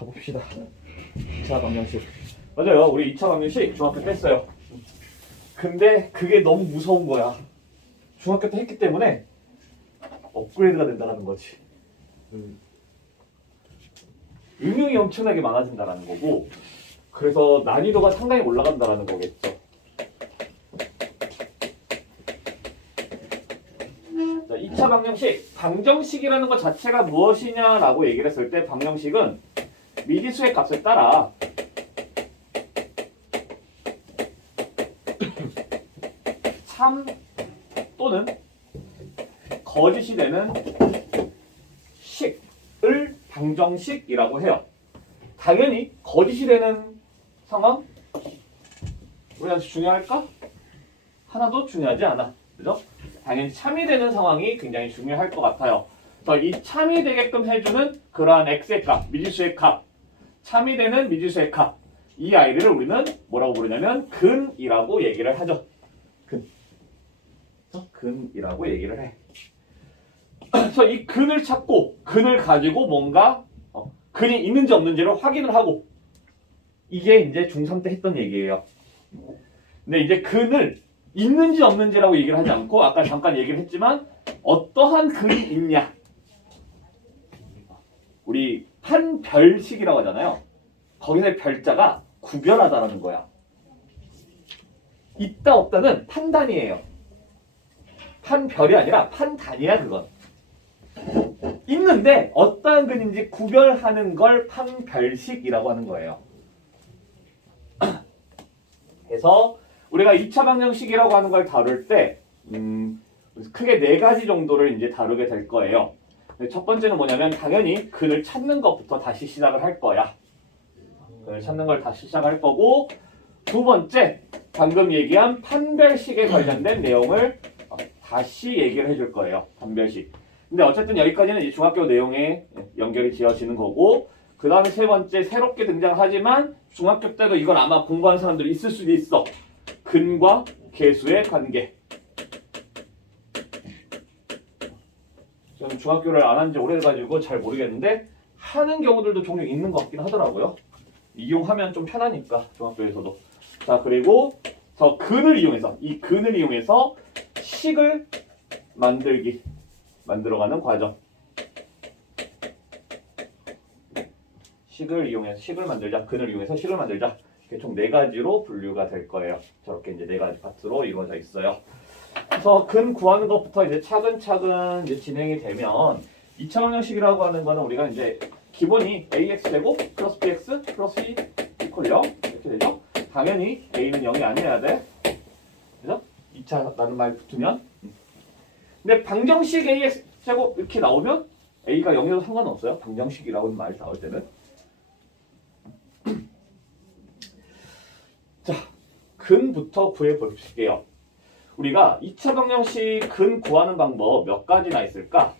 가봅시다. 2차 방정식. 맞아요. 우리 2차 방정식 중학교 때 했어요. 근데 그게 너무 무서운 거야. 중학교 때 했기 때문에 업그레이드가 된다는 거지. 응용이 엄청나게 많아진다는 거고, 그래서 난이도가 상당히 올라간다는 거겠죠. 자, 2차 방정식. 방정식이라는 것 자체가 무엇이냐라고 얘기를 했을 때 방정식은 미지수의 값에 따라 참 또는 거짓이 되는 식을 방정식이라고 해요. 당연히 거짓이 되는 상황 우리한테 중요할까? 하나도 중요하지 않아. 그죠? 당연히 참이 되는 상황이 굉장히 중요할 것 같아요. 그래서 이 참이 되게끔 해주는 그러한 x의 값, 미지수의 값, 참이 되는 미지수의 값, 이 아이를 우리는 뭐라고 부르냐면 근이라고 얘기를 하죠. 근이라고 얘기를 해. 그래서 이 근을 찾고 근을 가지고 뭔가 근이 있는지 없는지를 확인을 하고, 이게 이제 중3 때 했던 얘기예요. 근데 이제 근을 있는지 없는지라고 얘기를 하지 않고 아까 잠깐 얘기를 했지만 어떠한 근이 있냐. 우리 판별식이라고 하잖아요. 거기서의 별자가 구별하다라는 거야. 있다 없다는 판단이에요. 판별이 아니라 판단이야 그건. 있는데 어떠한 근인지 구별하는 걸 판별식이라고 하는 거예요. 그래서 우리가 2차 방정식이라고 하는 걸 다룰 때 크게 4가지 정도를 이제 다루게 될 거예요. 첫 번째는 뭐냐면 당연히 근을 찾는 것부터 다시 시작을 할 거야. 근을 찾는 걸 다시 시작할 거고, 두 번째 방금 얘기한 판별식에 관련된 내용을 다시 얘기를 해줄 거예요. 판별식. 근데 어쨌든 여기까지는 이제 중학교 내용에 연결이 지어지는 거고, 그 다음에 세 번째 새롭게 등장하지만 중학교 때도 이걸 아마 공부한 사람들이 있을 수도 있어. 근과 계수의 관계. 저는 중학교를 안 한 지 오래돼가지고 잘 모르겠는데 하는 경우들도 종종 있는 것 같긴 하더라고요. 이용하면 좀 편하니까 중학교에서도. 자, 그리고 저 근을 이용해서, 이 근을 이용해서 식을 만들어가는 과정. 식을 이용해서 식을 만들자, 근을 이용해서 식을 만들자. 이렇게 총 4가지로 분류가 될 거예요. 저렇게 이제 4가지 파트로 이루어져 있어요. 그래서 근 구하는 것부터 이제 차근차근 이제 진행이 되면 2차 방정식이라고 하는 거는 우리가 이제 기본이 ax 제곱 플러스 bx 플러스 2 이퀄 0 이렇게 되죠. 당연히 a는 0이 아니어야 돼. 그죠? 2차라는 말 붙으면. 근데 방정식 ax 제곱 이렇게 나오면 a가 0이어도 상관없어요. 방정식이라고 말 나올 때는. 자, 근부터 구해 볼게요. 우리가 2차 방정식 근 구하는 방법 몇 가지나 있을까?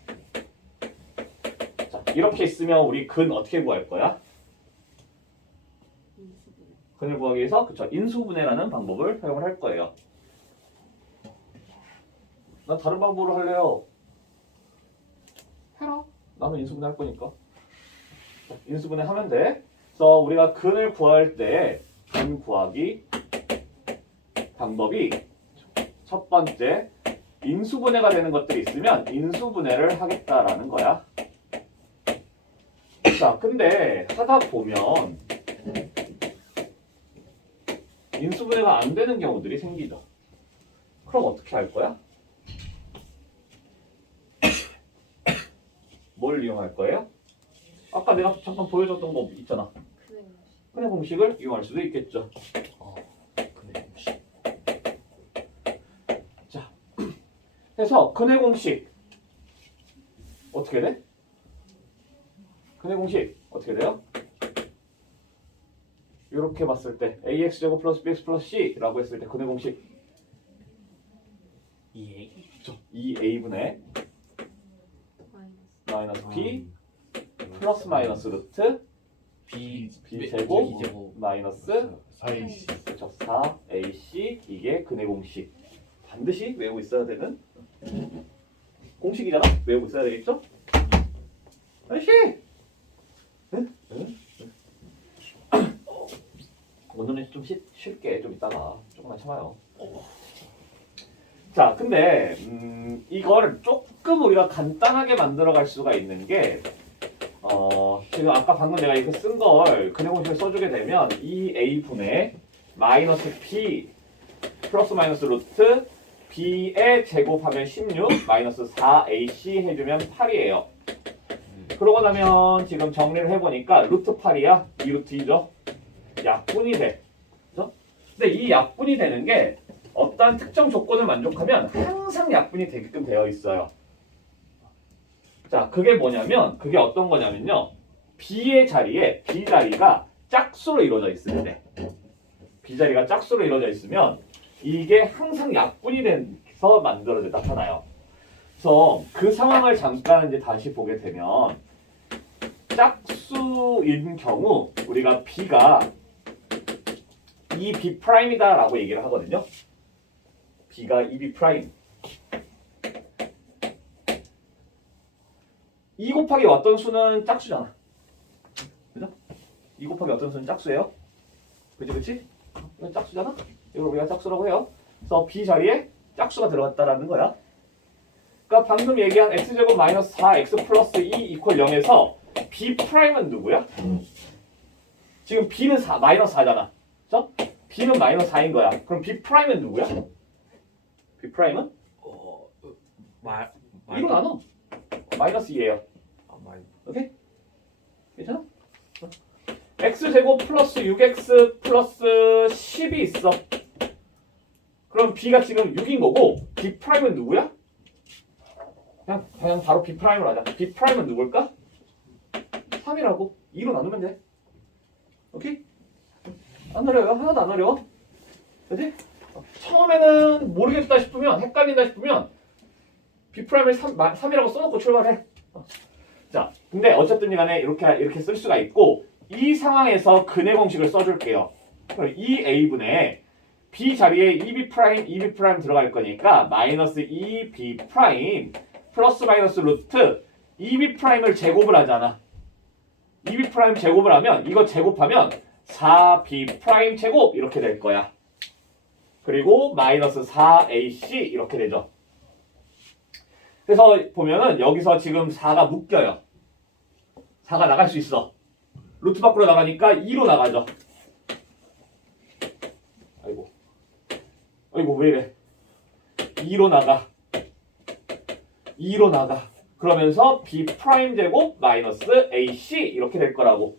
자, 이렇게 있으면 우리 근 어떻게 구할 거야? 근을 구하기 위해서 그쵸, 인수분해라는 방법을 사용을 할 거예요. 난 다른 방법으로 할래요. 해라. 나는 인수분해 할 거니까. 자, 인수분해 하면 돼. 그래서 우리가 근을 구할 때 근 구하기 방법이 첫 번째, 인수분해가 되는 것들이 있으면 인수분해를 하겠다라는 거야. 자, 근데 하다 보면 인수분해가 안 되는 경우들이 생기죠. 그럼 어떻게 할 거야? 뭘 이용할 거예요? 아까 내가 잠깐 보여줬던 거 있잖아. 근해 공식을 이용할 수도 있겠죠. 근해 공식. 자, 그래서 근해 공식 어떻게 돼? 근해 공식 어떻게 돼요? 이렇게 봤을 때 ax제곱 플러스 bx 플러스 c라고 했을 때 근해 공식 2a. 그렇죠. 2a분의 마이너스 b 플러스 마이너스 루트 b b제곱 마이너스 4ac. 그렇죠. 4ac 이게 근해 공식. 반드시 외우고 있어야 되는 공식이잖아. 외우고 있어야 되겠죠? 아저씨! 응? 오늘은 좀 쉴게. 좀 이따가 조금만 참아요. 자, 근데 이걸 조금 우리가 간단하게 만들어갈 수가 있는 게 지금 아까 방금 내가 이거 쓴 걸 근해 공식을 써주게 되면 2a분의 마이너스 b 플러스 마이너스 루트 b의 제곱하면 16 마이너스 4ac 해주면 8이에요. 그러고 나면 지금 정리를 해보니까 루트 8이야. 2루트 2죠. 약분이 돼. 그죠? 근데 이 약분이 되는 게 어떠한 특정 조건을 만족하면 항상 약분이 되게끔 되어 있어요. 자, 그게 뭐냐면 그게 어떤 거냐면요. b의 자리에 b 자리가 짝수로 이루어져 있을 때 b 자리가 짝수로 이루어져 있으면 이게 항상 약분이 돼서 만들어져 나타나요. 그래서 그 상황을 잠깐 이제 다시 보게 되면 짝수인 경우 우리가 b가 이 b'이다라고 얘기를 하거든요. b가 2b'. 2 곱하기 어떤 수는 짝수잖아. 그죠? 2 곱하기 어떤 수는 짝수예요. 그치? 이건 짝수잖아. 이걸 우리가 짝수라고 해요. 그래서 b 자리에 짝수가 들어갔다라는 거야. 그러니까 방금 얘기한 x제곱 마이너스 4x 플러스 2 이퀄 0에서 b'은 누구야? 지금 b는 마이너스 4잖아. 그죠? b는 마이너스 4인 거야. 그럼 b'은 누구야? b'은? 2로 나눠. 마이너스 2예요. 오케이? 괜찮아? x제곱 플러스 6x 플러스 10이 있어. 그럼 b가 지금 6인 거고 b'은 누구야? 그냥 바로 b'로 하자. b'은 누굴까? 3이라고. 2로 나누면 돼. 오케이? 안 어려워요. 하나도 안 어려워. 그치? 처음에는 모르겠다 싶으면 헷갈린다 싶으면 b'을 3이라고 써놓고 출발해. 자, 근데 어쨌든 간에 이렇게 쓸 수가 있고 이 상황에서 근해 공식을 써줄게요. 그럼 2a분의 b 자리에 2b' 들어갈 거니까 마이너스 2b' 플러스 마이너스 루트 2b'을 제곱을 하잖아. 2b' 제곱을 하면 이거 제곱하면 4b' 제곱 이렇게 될 거야. 그리고 마이너스 4ac 이렇게 되죠. 그래서 보면은 여기서 지금 4가 묶여요. 4가 나갈 수 있어. 루트 밖으로 나가니까 2로 나가죠. 아이고 왜 이래. 2로 나가. 2로 나가. 그러면서 b' 제곱 마이너스 ac 이렇게 될 거라고.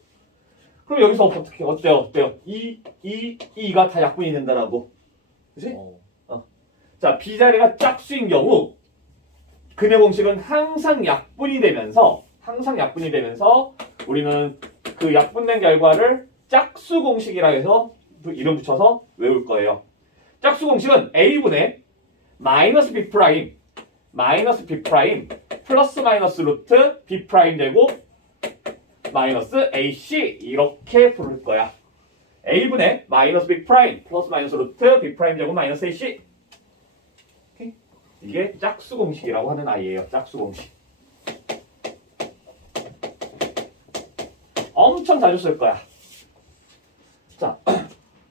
그럼 여기서 어떻게 어때요? 2가 다 약분이 된다라고. 그치? 자, b 자리가 짝수인 경우 근해 공식은 항상 약분이 되면서 우리는 그 약분된 결과를 짝수 공식이라 해서 이름 붙여서 외울 거예요. 짝수 공식은 a분의 마이너스 b' 플러스 마이너스 루트 b' 제곱 마이너스 ac 이렇게 부를 거야. a분의 마이너스 b' 플러스 마이너스 루트 b' 제곱 마이너스 ac. 이게 짝수 공식이라고 하는 아이예요. 짝수 공식. 엄청 자주 쓸 거야. 자,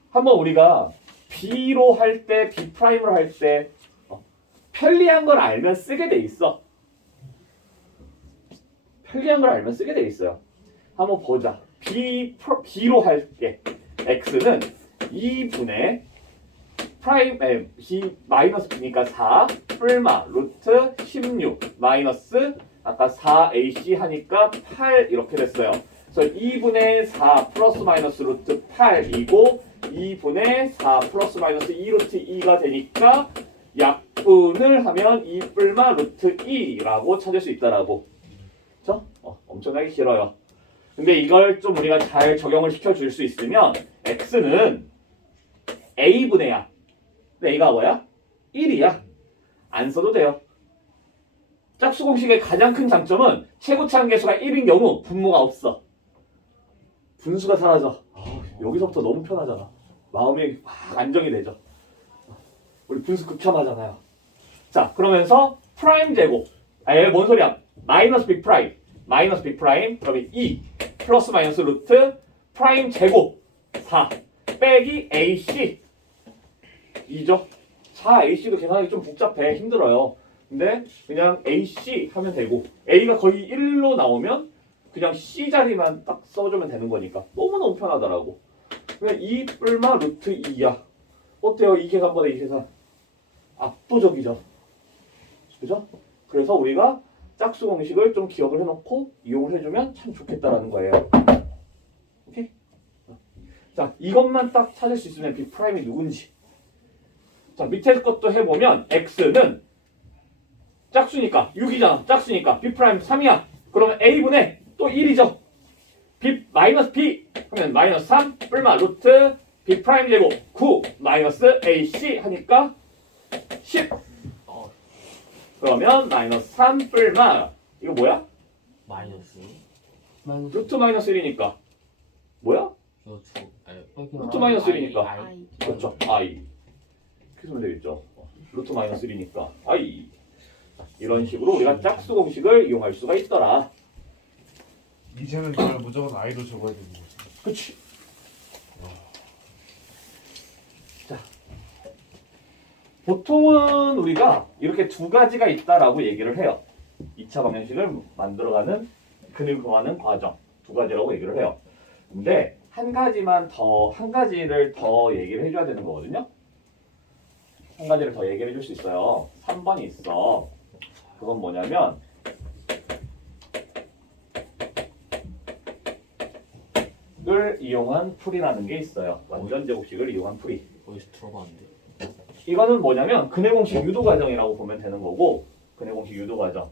한번 우리가 b로 할 때, b'로 할 때 편리한 걸 알면 쓰게 돼 있어. 편리한 걸 알면 쓰게 돼 있어요. 한번 보자. b로 할 때 x는 2분의 마이너스 b니까 4 풀마 루트 16 마이너스 아까 4ac 하니까 8 이렇게 됐어요. 그래서 2분의 4 플러스 마이너스 루트 8이고 2분의 4 플러스 마이너스 2 루트 2가 되니까 약분을 하면 2 풀마 루트 2라고 찾을 수 있다라고. 그렇죠? 엄청나게 길어요. 근데 이걸 좀 우리가 잘 적용을 시켜줄 수 있으면 x는 a분의 야. 근데 a가 뭐야? 1이야. 안 써도 돼요. 짝수 공식의 가장 큰 장점은 최고차항 계수가 1인 경우 분모가 없어. 분수가 사라져. 여기서부터 너무 편하잖아. 마음이 막 안정이 되죠. 우리 분수 극혐하잖아요. 자, 그러면서 프라임 제곱. 뭔 소리야? 마이너스 b 프라임. 그러면 2 플러스 마이너스 루트 프라임 제곱 4 빼기 AC 이죠. 4AC도 계산하기 좀 복잡해. 힘들어요. 근데 그냥 AC 하면 되고 A가 거의 1로 나오면 그냥 C 자리만 딱 써주면 되는 거니까 너무너무 편하더라고. 그냥 2 뿔마 루트 2야. 어때요? 이 계산보다 이 계산 압도적이죠. 그죠? 그래서 우리가 짝수 공식을 좀 기억을 해놓고 이용을 해주면 참 좋겠다라는 거예요. 오케이? 자, 이것만 딱 찾을 수 있으면 B'이 누군지. 자, 밑에 것도 해보면 X는 짝수니까 6이잖아. 짝수니까 B' 3이야. 그러면 A분의 또 1이죠. B 마이너스 B 하면 마이너스 3 뿔마 루트 B' 제곱 9 마이너스 AC 하니까 10. 그러면 마이너스 3 뿔마 이거 뭐야? 마이너스 루트 마이너스 1이니까 뭐야? 루트 마이너스 1이니까 I. 그렇죠. I 이렇게 쓰면 되겠죠. 루트 마이너스 1이니까 I 이런 식으로 우리가 짝수 공식을 이용할 수가 있더라. 이제는 그냥 무조건 아이로 적어야 되는 거지. 그치? 자, 보통은 우리가 이렇게 두 가지가 있다라고 얘기를 해요. 2차 방정식을 만들어가는 근을 구하는 과정 두 가지라고 얘기를 해요. 근데 한 가지를 더 얘기를 해줘야 되는 거거든요. 한 가지를 더 얘기를 해줄 수 있어요. 3번이 있어. 그건 뭐냐면 을 이용한 풀이라는 게 있어요. 완전 제곱식을 이용한 풀이. 어디서 들어봤는데? 이거는 뭐냐면 근해 공식 유도 과정이라고 보면 되는 거고, 근해 공식 유도 과정.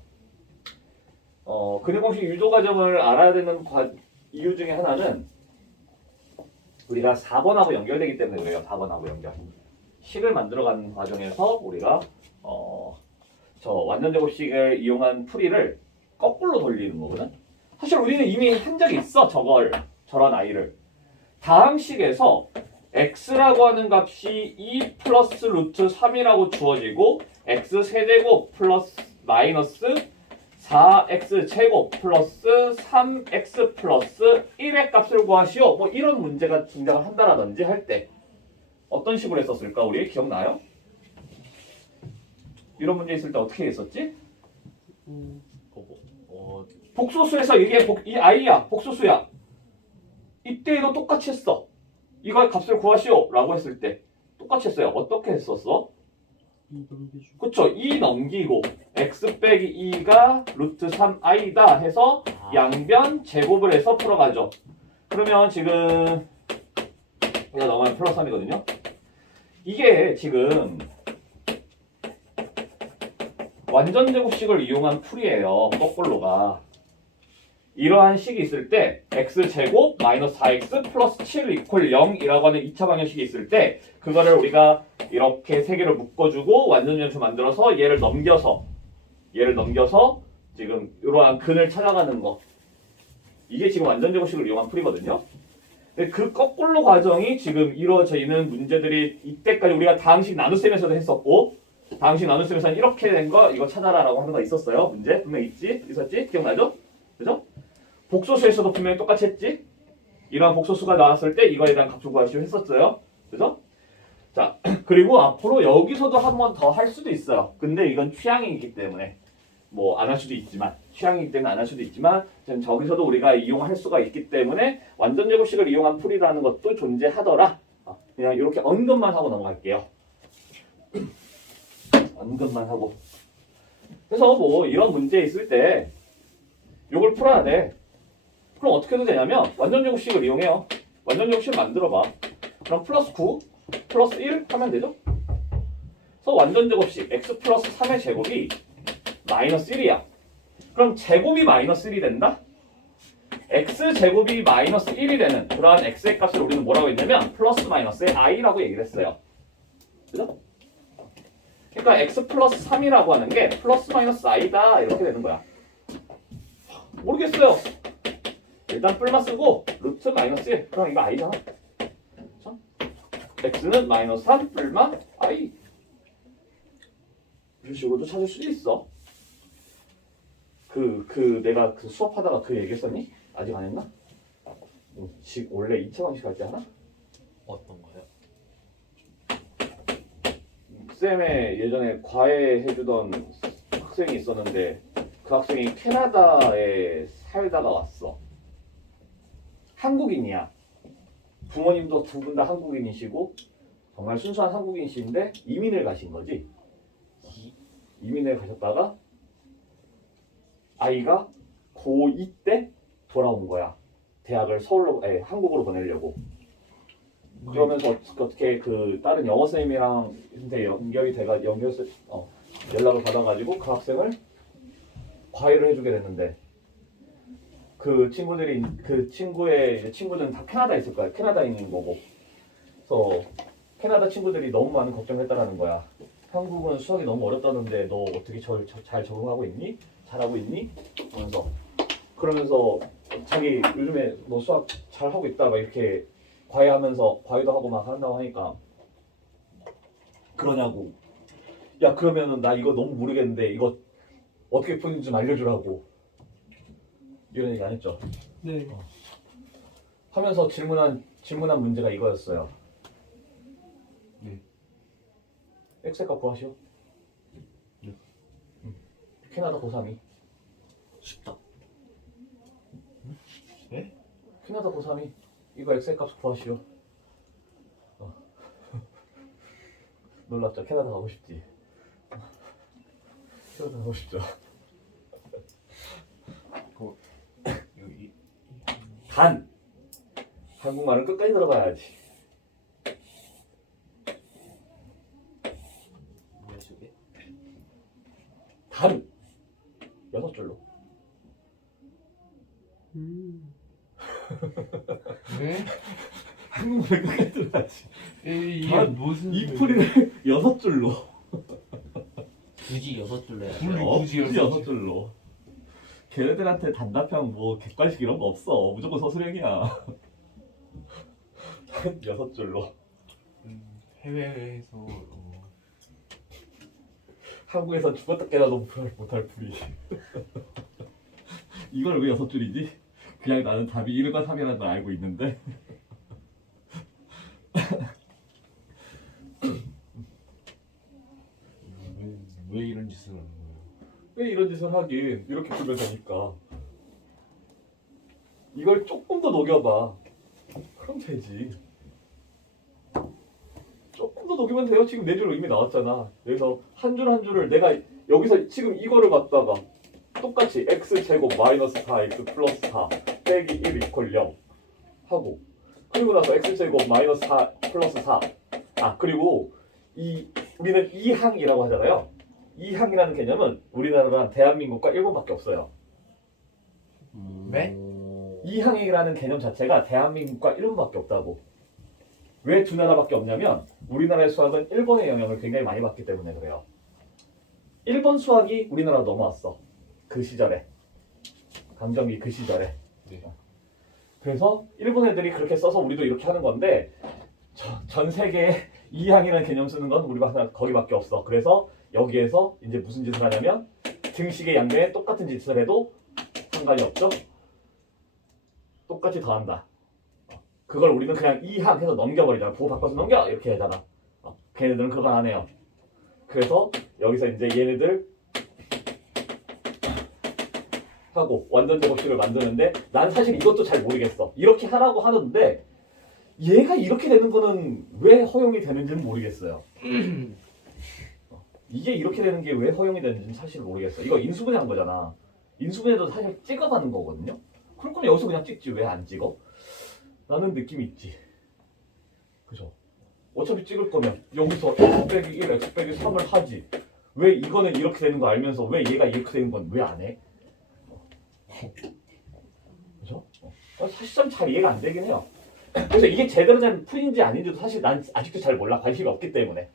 근해 공식 유도 과정을 알아야 되는 이유 중에 하나는 우리가 4번하고 연결되기 때문에 그래요. 4번하고 연결. 식을 만들어가는 과정에서 우리가 저 완전 제곱식을 이용한 풀이를 거꾸로 돌리는 거거든. 사실 우리는 이미 한 적이 있어. 저런 아이를 다항식에서 x라고 하는 값이 2 플러스 루트 3이라고 주어지고 x 세제곱 플러스 마이너스 4x 제곱 플러스 3x 플러스 1의 값을 구하시오. 뭐 이런 문제가 등장을 한다라든지 할 때 어떤 식으로 했었을까? 우리 기억나요? 이런 문제 있을 때 어떻게 했었지? 복소수에서 이게 이 i야. 복소수야. 이때에도 똑같이 했어. 이거 값을 구하시오 라고 했을 때 똑같이 했어요. 어떻게 했었어? 그쵸. 2 넘기고 x 빼기 2가 루트 3i다 해서 양변 제곱을 해서 풀어가죠. 그러면 지금 얘가 넘어가면 플러스 3이거든요. 이게 지금 완전 제곱식을 이용한 풀이에요. 거꾸로가. 이러한 식이 있을 때 x제곱 마이너스 4x 플러스 7 이퀄 0이라고 하는 2차 방정식이 있을 때 그거를 우리가 이렇게 세 개를 묶어주고 완전연수 만들어서 얘를 넘겨서 지금 이러한 근을 찾아가는 거. 이게 지금 완전 제곱식을 이용한 풀이거든요. 근데 그 거꾸로 과정이 지금 이루어져 있는 문제들이 이때까지 우리가 다항식 나눗셈에서도 했었고, 다항식 나눗셈에서는 이렇게 된 거 이거 찾아라라고 하는 거 있었어요. 문제 분명 있었지? 기억나죠? 그죠? 복소수에서도 분명히 똑같이 했지? 이러한 복소수가 나왔을 때 이거에 대한 값을 구하시오 했었어요. 그죠? 자, 그리고 앞으로 여기서도 한 번 더 할 수도 있어요. 근데 이건 취향이기 때문에 뭐 안 할 수도 있지만, 취향이기 때문에 안 할 수도 있지만 지금 저기서도 우리가 이용할 수가 있기 때문에 완전 제곱식을 이용한 풀이라는 것도 존재하더라. 그냥 이렇게 언급만 하고 넘어갈게요. 언급만 하고. 그래서 뭐 이런 문제 있을 때 이걸 풀어야 돼. 그럼 어떻게 해도 되냐면 완전 제곱식을 이용해요. 완전 제곱식 만들어봐. 그럼 플러스 9 플러스 1 하면 되죠. 그래서 완전 제곱식 x 플러스 3의 제곱이 마이너스 1이야. 그럼 제곱이 마이너스 1이 된다? x 제곱이 마이너스 1이 되는 그러한 x의 값을 우리는 뭐라고 했냐면 플러스 마이너스의 i라고 얘기를 했어요. 그죠? 그러니까 x 플러스 3이라고 하는 게 플러스 마이너스 i다 이렇게 되는 거야. 모르겠어요. 일단 뿔마 쓰고 루트 마이너스 1. 그럼 이거 i잖아. 그렇죠? x는 마이너스 3 뿔마 i. 이런 식으로도 찾을 수도 있어. 내가 수업하다가 그 얘기했었니? 아직 안 했나? 원래 2차 방식 할 때 하나? 어떤 거요? 쌤의 예전에 과외 해주던 학생이 있었는데 그 학생이 캐나다에 살다가 왔어. 한국인이야. 부모님도 두 분 다 한국인이시고 정말 순수한 한국인이신데 이민을 가신 거지. 이민을 가셨다가 아이가 고2 때 돌아온 거야. 대학을 한국으로 보내려고. 그러면서 어떻게 그 다른 영어 선생님이랑 연결이 돼가 연락을 받아가지고 그 학생을 과외를 해주게 됐는데 그 친구의 이제 친구들은 다 캐나다에 있을 거야. 캐나다인인 거고. 그래서 캐나다 친구들이 너무 많은 걱정을 했다라는 거야. 한국은 수학이 너무 어렵다는데 너 어떻게 잘 적응하고 있니? 잘하고 있니? 그러면서 자기 요즘에 너 수학 잘하고 있다 막 이렇게 과외하면서 과외도 하고 막 한다고 하니까 그러냐고. 야 그러면은 나 이거 너무 모르겠는데 이거 어떻게 푸는지 좀 알려주라고. 이런 얘기 안 했죠? 네. 하면서 질문한 문제가 이거였어요. 네. 엑셀 값 구하시오. 네. 캐나다 고3이. 쉽다. 네? 캐나다 고3이 이거 엑셀 값 구하시오. 놀랍죠? 캐나다 가고 싶지. 캐나다 가고 싶죠. 여기 단 한국말은 끝까지 들어가야지. 뭐야 저게? 단 6줄로. 네? 한국말은 끝까지 들어가야지. 이게 단 무슨 이 풀이를 6줄로. 굳이 6줄로 해야 물- 돼요? 굳이 6줄로. 걔네들한테 단답형 뭐 객관식 이런 거 없어. 무조건 서술형이야. 6줄로. 해외에서 한국에서 죽었다 깨나도 못할 풀이. 이걸 왜 6줄이지? 그냥 나는 답이 1과 3이라는 걸 알고 있는데. 왜 이런 짓을 하는 거예요? 왜 이런 짓을 하긴 이렇게 풀면 되니까. 이걸 조금 더 녹여봐. 그럼 되지. 조금 더 녹이면 돼요. 지금 4줄 이미 나왔잖아. 여기서 한 줄 한 줄을 내가 여기서 지금 이거를 갖다가 똑같이 x제곱 마이너스 4x 플러스 4 빼기 1 이퀄 0 하고 그리고 나서 x제곱 마이너스 4 플러스 4 그리고 우리는 이항이라고 하잖아요. 이항이라는 개념은 우리나라랑 대한민국과 일본밖에 없어요. 네? 이항이라는 개념 자체가 대한민국과 일본밖에 없다고. 왜 두 나라밖에 없냐면 우리나라의 수학은 일본의 영향을 굉장히 많이 받기 때문에 그래요. 일본 수학이 우리나라 넘어왔어. 그 시절에. 강점기 그 시절에. 네. 그래서 일본 애들이 그렇게 써서 우리도 이렇게 하는 건데 전 세계에 이항이라는 개념 쓰는 건 우리가 거기밖에 없어. 그래서 여기에서 이제 무슨 짓을 하냐면 등식의 양면에 똑같은 짓을 해도 상관이 없죠. 똑같이 더한다. 그걸 우리는 그냥 이항 해서 넘겨버리잖아. 부호 바꿔서 넘겨 이렇게 하잖아. 걔네들은 그걸 안 해요. 그래서 여기서 이제 얘네들 하고 완전 제곱식을 만드는데 난 사실 이것도 잘 모르겠어. 이렇게 하라고 하는데 얘가 이렇게 되는 거는 왜 허용이 되는지는 모르겠어요. 이게 이렇게 되는 게 왜 허용이 되는지는 사실 모르겠어. 이거 인수분해한 거잖아. 인수분해도 사실 찍어가는 거거든요. 그럴 거면 여기서 그냥 찍지 왜 안 찍어? 라는 느낌이 있지. 그죠? 어차피 찍을 거면 여기서 x 빼기 1, x 빼기 3을 하지. 왜 이거는 이렇게 되는 거 알면서 왜 얘가 이렇게 되는 건 왜 안 해? 그죠? 사실상 잘 이해가 안 되긴 해요. 그래서 이게 제대로 된 풀인지 아닌지도 사실 난 아직도 잘 몰라. 관심이 없기 때문에.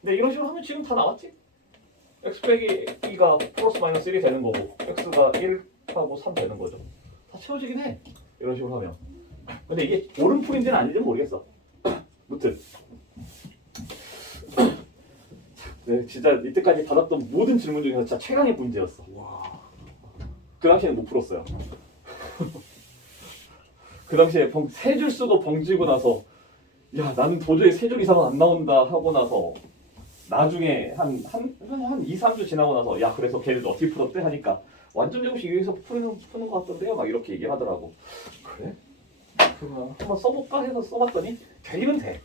근데 이런 식으로 하면 지금 다 나왔지? x 빼기 2가 플러스 마이너스 1이 되는 거고 x가 1하고 3 되는 거죠. 다 채워지긴 해. 이런 식으로 하면. 근데 이게 옳은 풀인지는 아닌지는 모르겠어. 무튼 네, 진짜 이때까지 받았던 모든 질문 중에서 진짜 최강의 문제였어. 그 당시에는 못 풀었어요. 그 당시에 세 줄 쓰고 벙지고 나서 야 나는 도저히 3줄 이상은 안 나온다 하고 나서 나중에 한 2, 3주 지나고 나서 야 그래서 걔를 어떻게 풀었대 하니까 완전 제곱식 여기서 푸는 것 같던데요? 막 이렇게 얘기하더라고. 그래? 그러면 한번 써볼까 해서 써봤더니 되기는 돼.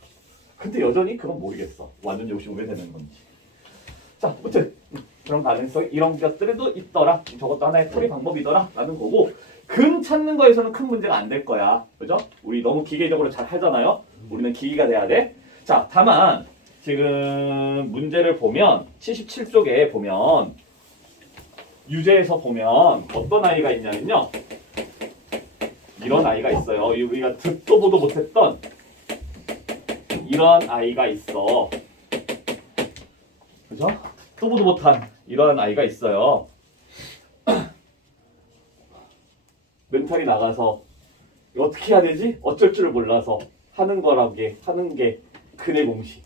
근데 여전히 그건 모르겠어. 완전 제곱식은 왜 되는 건지. 자, 아무튼 그런 가능성이 이런 것들도 있더라. 저것도 하나의 풀이 방법이더라 라는 거고 근 찾는 거에서는 큰 문제가 안 될 거야. 그죠? 우리 너무 기계적으로 잘 하잖아요. 우리는 기기가 돼야 돼. 자, 다만 지금 문제를 보면 77쪽에 보면 유제에서 보면 어떤 아이가 있냐면요. 이런 아이가 있어요. 우리가 듣도 보도 못했던 이런 아이가 있어. 그죠? 듣도 보도 못한 이런 아이가 있어요. 멘탈이 나가서 어떻게 해야 되지? 어쩔 줄을 몰라서 하는 게 근의 공식.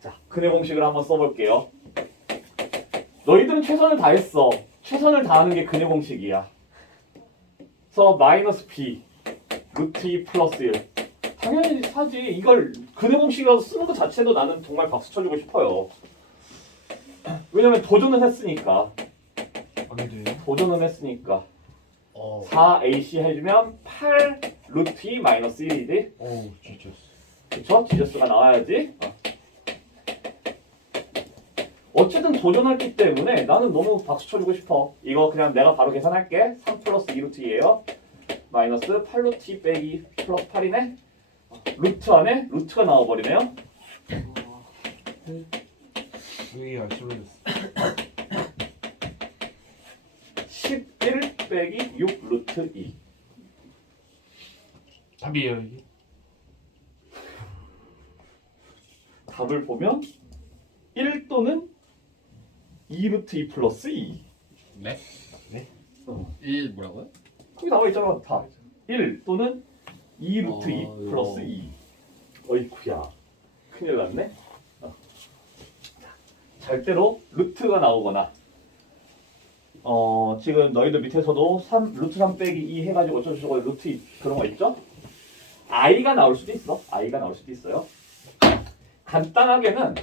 자, 근의 공식을 한번 써볼게요. 너희들은 최선을 다했어. 최선을 다하는 게 근의 공식이야. 그래서 마이너스 b 루트 2 플러스 1. 당연히 사지. 이걸 근의 공식이라서 쓰는 것 자체도 나는 정말 박수 쳐주고 싶어요. 왜냐면 도전은 했으니까. 아닌데요? 도전은 했으니까. 4ac 해주면 8 루트 2 마이너스 1이지. 어우 진짜. 그쵸? 지저스가 나와야지. 어쨌든 도전했기 때문에 나는 너무 박수 쳐주고 싶어. 이거 그냥 내가 바로 계산할게. 3 플러스 2 루트 2예요. 마이너스 8 루트 2 빼기 플러스 8이네. 루트 안에 루트가 나와버리네요. 왜 알쓸어졌어? 11 빼기 6 루트 2. 답이에요 이게? 답을 보면 1 또는 2 루트 2 플러스 2. 네? 네? 1 뭐라고요? 거기 나와 있잖아. 답. 1 또는 2 루트 2 이거. 플러스 2. 어이쿠야. 큰일 났네. 절대로 루트가 나오거나 지금 너희들 밑에서도 루트 3 빼기 2 해가지고 어쩌고저쩌고 루트 2 그런 거 있죠? i가 나올 수도 있어. i가 나올 수도 있어요. 간단하게는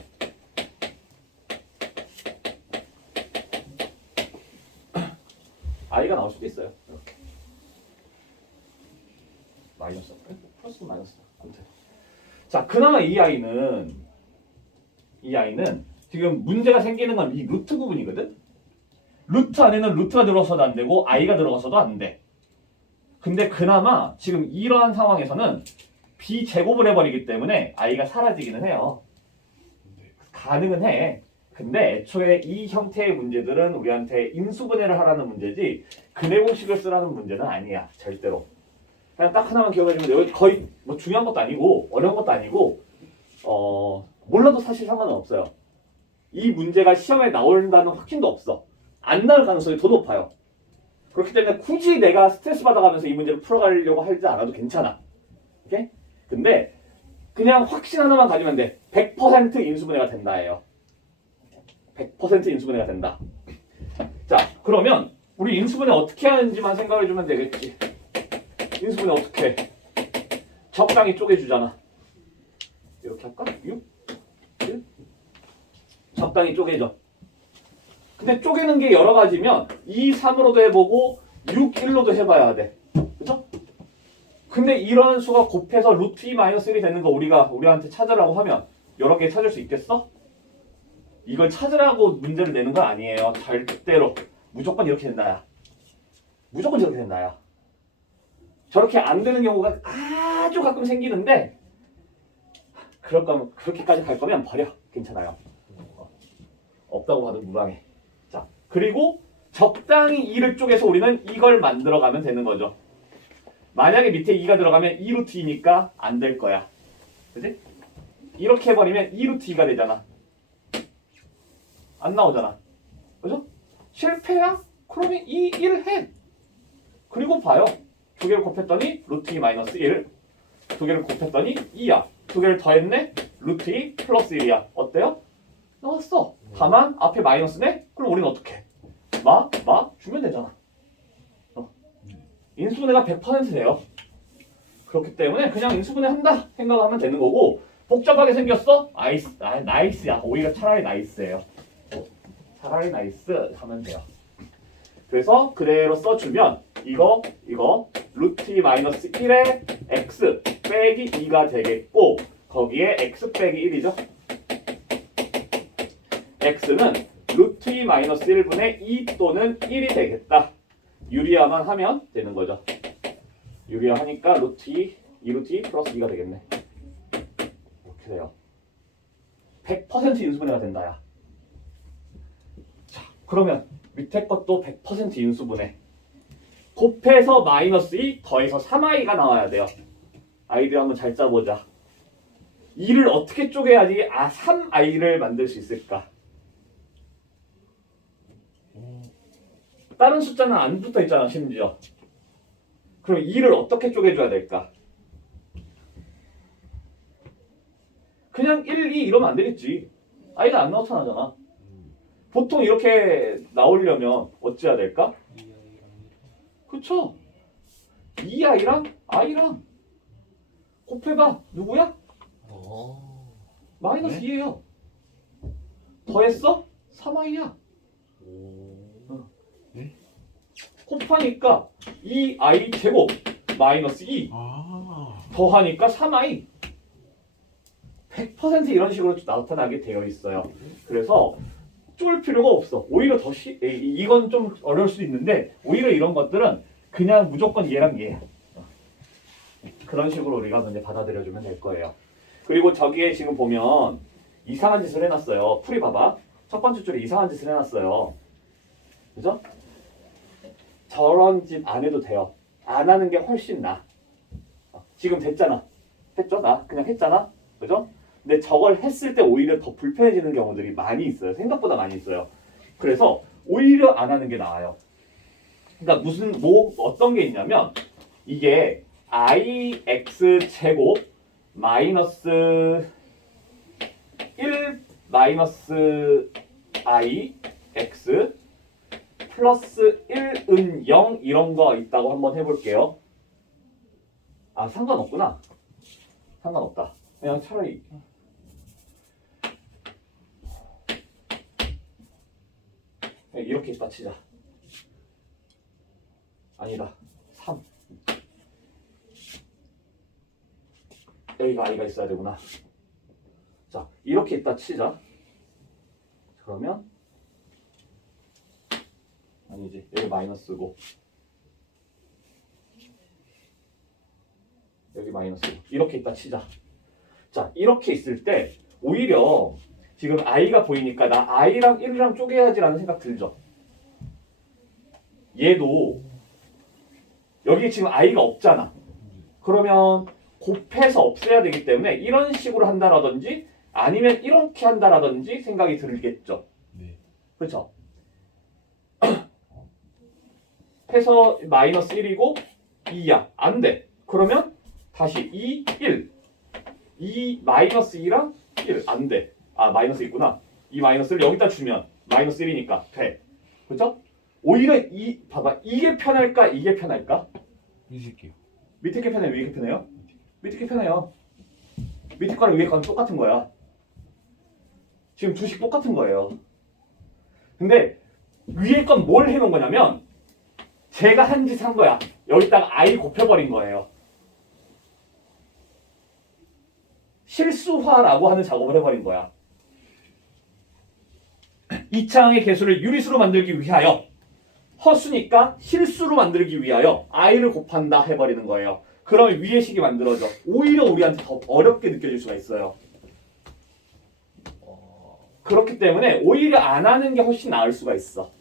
i가 나올 수도 있어요. 이렇게. 마이너스 플러스 마이너스 아무튼 자 그나마 이 아이는 지금 문제가 생기는 건 이 루트 부분이거든. 루트 안에는 루트가 들어가서도 안 되고 i가 들어가서도 안 돼. 근데 그나마 지금 이러한 상황에서는 b제곱을 해버리기 때문에 i가 사라지기는 해요. 가능은 해. 근데 애초에 이 형태의 문제들은 우리한테 인수분해를 하라는 문제지 근의 공식을 쓰라는 문제는 아니야. 절대로. 그냥 딱 하나만 기억해주면 여기 거의 뭐 중요한 것도 아니고 어려운 것도 아니고 몰라도 사실 상관은 없어요. 이 문제가 시험에 나온다는 확신도 없어. 안 나올 가능성이 더 높아요. 그렇기 때문에 굳이 내가 스트레스 받아가면서 이 문제를 풀어가려고 하지 않아도 괜찮아. 오케이? 근데 그냥 확신 하나만 가지면 돼. 100% 인수분해가 된다예요. 100% 인수분해가 된다. 자, 그러면 우리 인수분해 어떻게 하는지만 생각해주면 되겠지. 인수분해 어떻게 해? 적당히 쪼개주잖아. 이렇게 할까? 6? 1? 적당히 쪼개져. 근데 쪼개는 게 여러 가지면 2, 3으로도 해보고 6, 1로도 해봐야 돼. 그죠? 근데 이런 수가 곱해서 루트 2 마이너스 1이 되는 거 우리한테 찾으라고 하면 여러 개 찾을 수 있겠어? 이걸 찾으라고 문제를 내는 건 아니에요. 절대로. 무조건 이렇게 된다야. 무조건 저렇게 된다야. 저렇게 안 되는 경우가 아주 가끔 생기는데 그럴 거면 그렇게까지 갈 거면 버려. 괜찮아요. 없다고 봐도 무방해. 자, 그리고 적당히 2를 쪼개서 우리는 이걸 만들어가면 되는 거죠. 만약에 밑에 2가 들어가면 2 루트 2니까 안 될 거야. 그지? 이렇게 해버리면 2 루트 2가 되잖아. 안 나오잖아. 그죠? 실패야? 그러면 2, 1 해. 그리고 봐요. 두 개를 곱했더니 루트 2 마이너스 1. 두 개를 곱했더니 2야. 두 개를 더했네? 루트 2 플러스 1이야. 어때요? 나왔어. 다만 앞에 마이너스네? 그럼 우리는 어떻게? 주면 되잖아. 인수분해가 100% 돼요. 그렇기 때문에 그냥 인수분해 한다 생각하면 되는 거고 복잡하게 생겼어? 나이스야. 오히려 차라리 나이스예요. 차라리 나이스 하면 돼요. 그래서 그대로 써주면 이거 루트 2 마이너스 1에 x 빼기 2가 되겠고 거기에 x 빼기 1이죠. x는 루트 2 마이너스 1분의 2 또는 1이 되겠다. 유리화만 하면 되는 거죠. 유리화 하니까 루트 2 루트 2 플러스 2가 되겠네. 이렇게 돼요. 100% 인수분해가 된다. 야. 자, 그러면 밑에 것도 100% 인수분해. 곱해서 마이너스 2 더해서 3i가 나와야 돼요. 아이들 한번 잘 짜보자. 2를 어떻게 쪼개야지 3i를 만들 수 있을까? 다른 숫자는 안 붙어 있잖아 심지어. 그럼 2를 어떻게 쪼개줘야 될까? 그냥 1, 2 이러면 안 되겠지. i가 안 나타나잖아. 보통 이렇게 나오려면 어찌해야 될까? 그쵸? 2i랑 i랑 곱해봐. 누구야? 마이너스 네? 2예요. 더했어? 3i야. 곱하니까 2i 제곱 마이너스 2 더하니까 3i 100% 이런 식으로 나타나게 되어 있어요. 그래서 쫄 필요가 없어. 오히려 이건 좀 어려울 수 있는데 오히려 이런 것들은 그냥 무조건 얘랑 얘 그런 식으로 우리가 먼저 받아들여주면 될 거예요. 그리고 저기에 지금 보면 이상한 짓을 해놨어요. 풀이 봐봐. 첫 번째 줄에 이상한 짓을 해놨어요. 그죠? 저런 짓 안 해도 돼요. 안 하는 게 훨씬 나아. 지금 됐잖아. 했죠? 나 그냥 했잖아. 그죠? 근데 저걸 했을 때 오히려 더 불편해지는 경우들이 많이 있어요. 생각보다 많이 있어요. 그래서 오히려 안 하는 게 나아요. 그러니까 어떤 게 있냐면 이게 ix 제곱 마이너스 1 마이너스 i x 플러스 1은 0 이런 거 있다고 한번 해볼게요. 상관없구나. 상관없다. 그냥 차라리 이렇게 있다 치자. 아니다. 3 여기가 i가 있어야 되구나. 자, 이렇게 있다 치자. 그러면 아니지. 여기 마이너스고 여기 마이너스고 이렇게 있다 치자. 자, 이렇게 있을 때 오히려 지금 i가 보이니까 나 i랑 1이랑 쪼개야지라는 생각 들죠. 얘도 여기 지금 i가 없잖아. 그러면 곱해서 없애야 되기 때문에 이런 식으로 한다라든지 아니면 이렇게 한다라든지 생각이 들겠죠. 네. 그렇죠? 해서 마이너스 1이고 2야. 안 돼. 그러면 다시 2, 1. 2 마이너스 2랑 1. 안 돼. 마이너스 있구나. 이 마이너스를 여기다 주면 마이너스 1이니까 돼. 그렇죠? 오히려 봐봐. 이게 편할까? 이게 편할까? 믿을게요. 밑에 게 편해요? 위에 게 편해요? 밑에 게 편해요. 밑에 거랑 위에 거랑 똑같은 거야. 지금 주식 똑같은 거예요. 근데 위에 건 뭘 해놓은 거냐면 제가 한 짓 한 거야. 여기다가 i 곱해버린 거예요. 실수화라고 하는 작업을 해버린 거야. 이 창의 개수를 유리수로 만들기 위하여 허수니까 실수로 만들기 위하여 i를 곱한다 해버리는 거예요. 그러면 위의 식이 만들어져. 오히려 우리한테 더 어렵게 느껴질 수가 있어요. 그렇기 때문에 오히려 안 하는 게 훨씬 나을 수가 있어.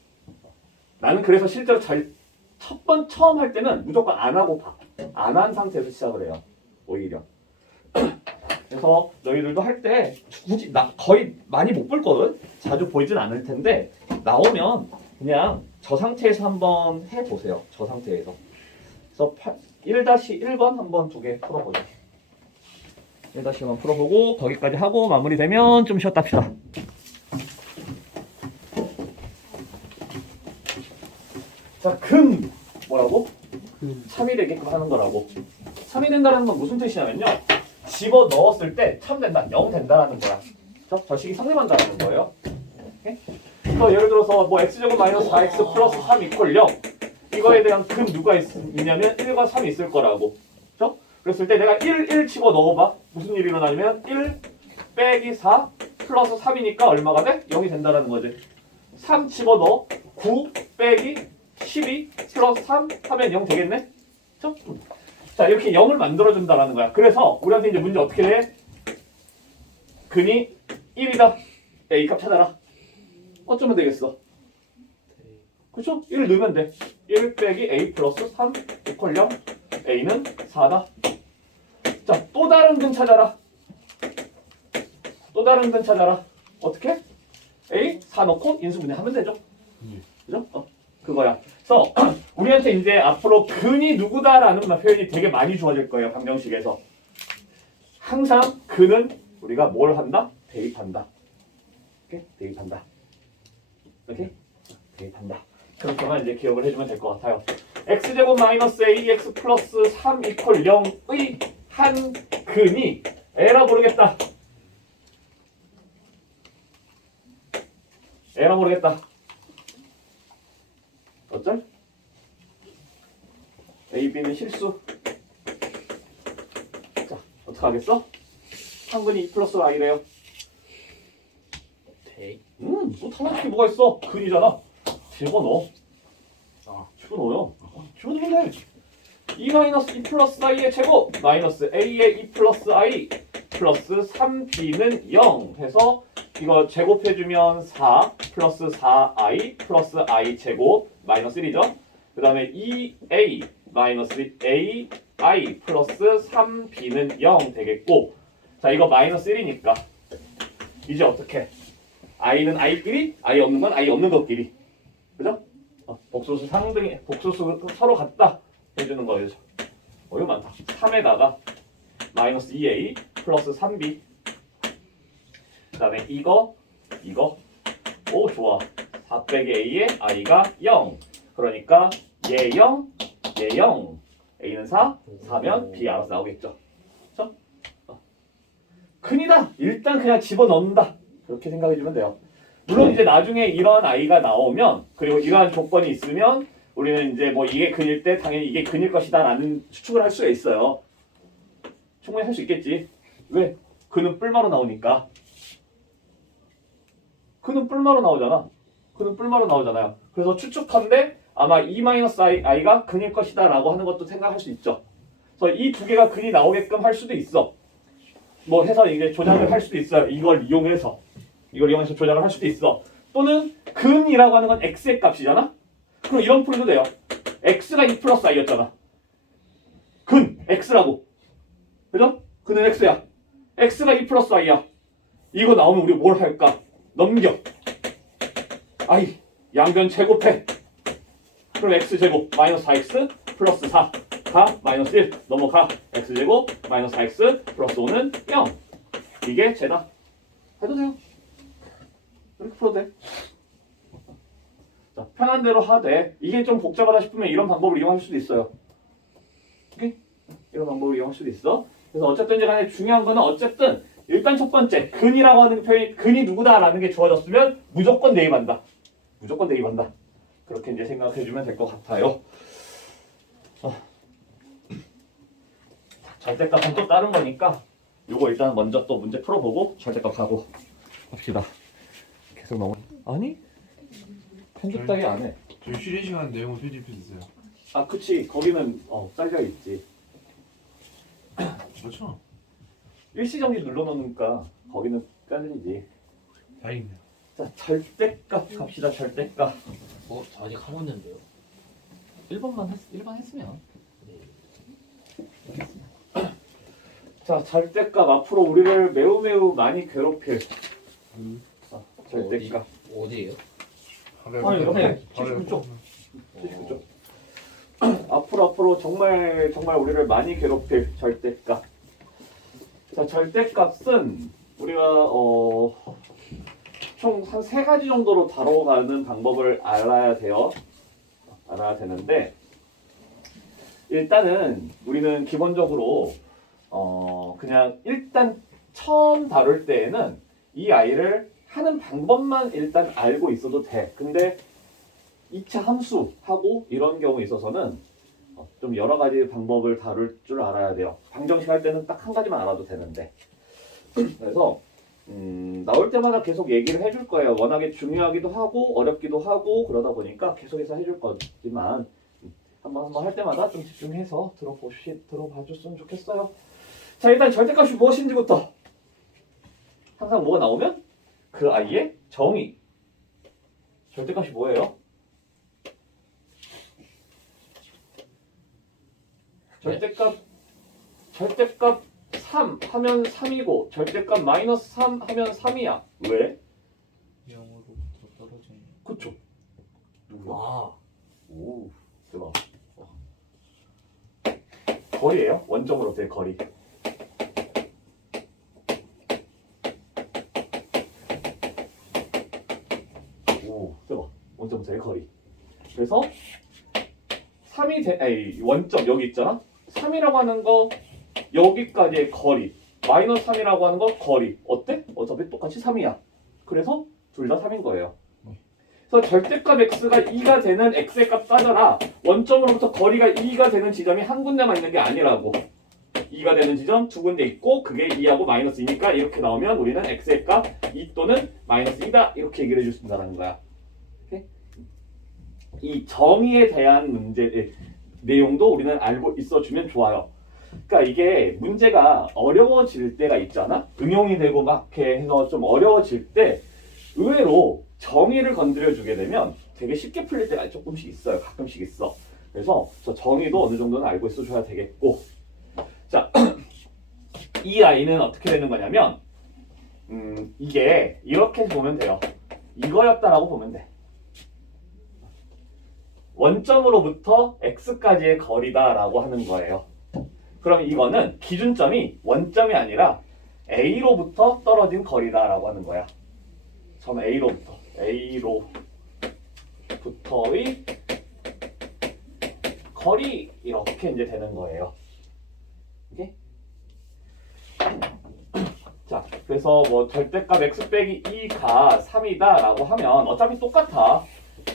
나는 그래서 실제로 처음 할 때는 무조건 안 하고 봐. 안 한 상태에서 시작을 해요. 오히려. 그래서 너희들도 할 때 굳이 거의 많이 못 볼 거든. 자주 보이진 않을 텐데 나오면 그냥 저 상태에서 한번 해보세요. 저 상태에서. 그래서 1-1번 한번 2개 풀어보자. 1-1번 풀어보고 거기까지 하고 마무리되면 좀 쉬었다 합시다. 자, 뭐라고? 참이 되게끔 하는 거라고. 3이 된다는 건 무슨 뜻이냐면요. 집어 넣었을 때 참 된다, 0 된다라는 거야. 저 식이 성립한다는 거예요. 오케이? 그래서 예를 들어서 뭐 x제곱 마이너스 4x 플러스 3 이퀄 0 이거에 대한 근 누가 있냐면 1과 3이 있을 거라고. 그렇죠? 그랬을 때 내가 1 집어 넣어봐. 무슨 일이 일어나냐면 1 빼기 4 플러스 3이니까 얼마가 돼? 0이 된다라는 거지. 3 집어 넣어. 9 빼기 12 플러스 3 하면 0 되겠네? 그렇죠? 자, 이렇게 0을 만들어준다라는 거야. 그래서 우리한테 이제 문제 어떻게 돼? 근이 1이다. A 값 찾아라. 어쩌면 되겠어? 그쵸? 1 넣으면 돼. 1 빼기 A 플러스 3 이퀄 0. A는 4다. 자, 또 다른 근 찾아라. 또 다른 근 찾아라. 어떻게? A 4 넣고 인수분해하면 되죠. 그죠? 그거야. 그래서 우리한테 이제 앞으로 근이 누구다라는 표현이 되게 많이 주어질 거예요. 방정식에서. 항상 근은 우리가 뭘 한다? 대입한다. 오케이? 대입한다. 오케이? 대입한다. 그렇게만 이제 기억을 해주면 될 것 같아요. x제곱 마이너스 ax 플러스 3 이퀄 0의 한 근이 에라 모르겠다. 에라 모르겠다. 어쩔? A, B는 실수. 자, 어떡하겠어? 한 근이 2 플러스 y래요. 대. 또 달라질 게 뭐가 있어? 근이잖아. 집어넣어. 집어넣어요. 집어넣으면 돼. 2 마이너스 2 플러스 i의 제곱 마이너스 a의 2 플러스 i 플러스 3b는 0 해서 이거 제곱해주면 4 플러스 4i 플러스 i 제곱 마이너스 1이죠. 그 다음에 2a 마이너스 ai 플러스 3b는 0 되겠고, 자 이거 마이너스 1이니까 이제 어떻게? i는 i끼리, i 없는 건 i 없는 것끼리. 그죠? 복소수 상등이, 복소수 서로 같다 해주는 거죠. 이거 많다. 3에다가 마이너스 2a 플러스 3b. 그 다음에 이거. 오 좋아. 4 빼기 a의 i가 0. 그러니까 얘 0, 얘 0. a는 4, 4면 b 알아서 나오겠죠. 그렇죠? 큰이다. 일단 그냥 집어넣는다. 그렇게 생각해주면 돼요. 물론 이제 나중에 이런 아이가 나오면, 그리고 이러한 조건이 있으면 우리는 이제 뭐 이게 근일 때 당연히 이게 근일 것이다 라는 추측을 할 수가 있어요. 충분히 할 수 있겠지. 왜? 근은 뿔마로 나오니까. 근은 뿔마로 나오잖아. 근은 뿔마로 나오잖아요. 그래서 추측컨대 아마 2-i가 근일 것이다 라고 하는 것도 생각할 수 있죠. 그래서 이 두 개가 근이 나오게끔 할 수도 있어. 뭐 해서 이제 조작을 할 수도 있어요. 이걸 이용해서 조작을 할 수도 있어. 또는 근이라고 하는 건 x의 값이잖아. 그럼 이런 풀도 돼요. x가 2 플러스 i였잖아. 근 x라고. 그죠? 근은 x야. x가 2 플러스 i야. 이거 나오면 우리 뭘 할까? 넘겨. i 양변 제곱해. 그럼 x제곱 마이너스 4x 플러스 4 가 마이너스 1 넘어가. x제곱 마이너스 4x 플러스 5는 0. 이게 제다. 해도 돼요. 이렇게 풀어도 돼. 자, 편한 대로 하되 이게 좀 복잡하다 싶으면 이런 방법을 이용할 수도 있어요. 오케이? 이런 방법을 이용할 수도 있어. 그래서 어쨌든 간에 중요한 거는 어쨌든 일단 첫 번째 근이라고 하는 표현이 근이 누구다라는 게 주어졌으면 무조건 대입한다. 무조건 대입한다. 그렇게 이제 생각해주면 될 것 같아요. 절대값은 또 다른 거니까 요거 일단 먼저 또 문제 풀어보고 절대값 하고 합시다. 계속 너무 아니? 편집 따위 안 해. 저희 쉬는 시간 내용을 편집해주세요. 아 그치 거기는 잘려 있지. 그렇죠? 일시정지 눌러놓으니까 거기는 잘리지. 다행이네요. 자 절대값 갑시다. 절대값. 저 아직 하고 있는데요. 1번 했으면. 네. 자 절대값 앞으로 우리를 매우 많이 괴롭힐 절대값. 어디예요? 아니, 이렇게 79쪽. 79쪽. 앞으로 정말 우리를 많이 괴롭힐 절대값. 자 절대값은 우리가 총 한 3가지 정도로 다뤄가는 방법을 알아야 되는데 일단은 우리는 기본적으로 그냥 일단 처음 다룰 때에는 이 아이를 하는 방법만 일단 알고 있어도 돼. 근데 2차 함수하고 이런 경우에 있어서는 좀 여러 가지 방법을 다룰 줄 알아야 돼요. 방정식 할 때는 딱 한 가지만 알아도 되는데. 그래서 나올 때마다 계속 얘기를 해줄 거예요. 워낙에 중요하기도 하고 어렵기도 하고 그러다 보니까 계속해서 해줄 거지만 한번 할 때마다 좀 집중해서 들어봐 줬으면 좋겠어요. 자, 일단 절대값이 무엇인지부터. 항상 뭐가 나오면 그 아이의 정의. 절대값이 뭐예요? 절대값 3 하면 3이고 절대값 마이너스 3 하면 3이야. 왜? 0으로부터 떨어지는. 그쵸? 누구야? 아, 오, 대박. 거리예요? 원점으로부터의 거리. 오, 대박. 원점부터의 거리. 그래서 3이 원점 여기 있잖아. 3이라고 하는 거 여기까지의 거리. 마이너스 3이라고 하는 거 거리. 어때? 어차피 똑같이 3이야. 그래서 둘 다 3인 거예요. 그래서 절대값 x가 2가 되는 x의 값 따져라. 원점으로부터 거리가 2가 되는 지점이 한 군데만 있는 게 아니라고. 2가 되는 지점 두 군데 있고 그게 2하고 마이너스 2니까 이렇게 나오면 우리는 x의 값 2 또는 마이너스 2다 이렇게 얘기를 해줄 수 있다는 거야. 오케이? 이 정의에 대한 문제 내용도 우리는 알고 있어주면 좋아요. 그러니까 이게 문제가 어려워질 때가 있잖아. 응용이 되고 막 이렇게 해서 좀 어려워질 때 의외로 정의를 건드려주게 되면 되게 쉽게 풀릴 때가 조금씩 있어요. 가끔씩 있어. 그래서 저 정의도 어느 정도는 알고 있어줘야 되겠고. 자, 이 아이는 어떻게 되는 거냐면 이게 이렇게 보면 돼요. 이거였다라고 보면 돼. 원점으로부터 x까지의 거리다라고 하는 거예요. 그럼 이거는 기준점이 원점이 아니라 a로부터 떨어진 거리다라고 하는 거야. 점 A로부터의 거리 이렇게 이제 되는 거예요. 오케이? 자, 그래서 뭐 절대값 x 빼기 2가 3이다라고 하면 어차피 똑같아.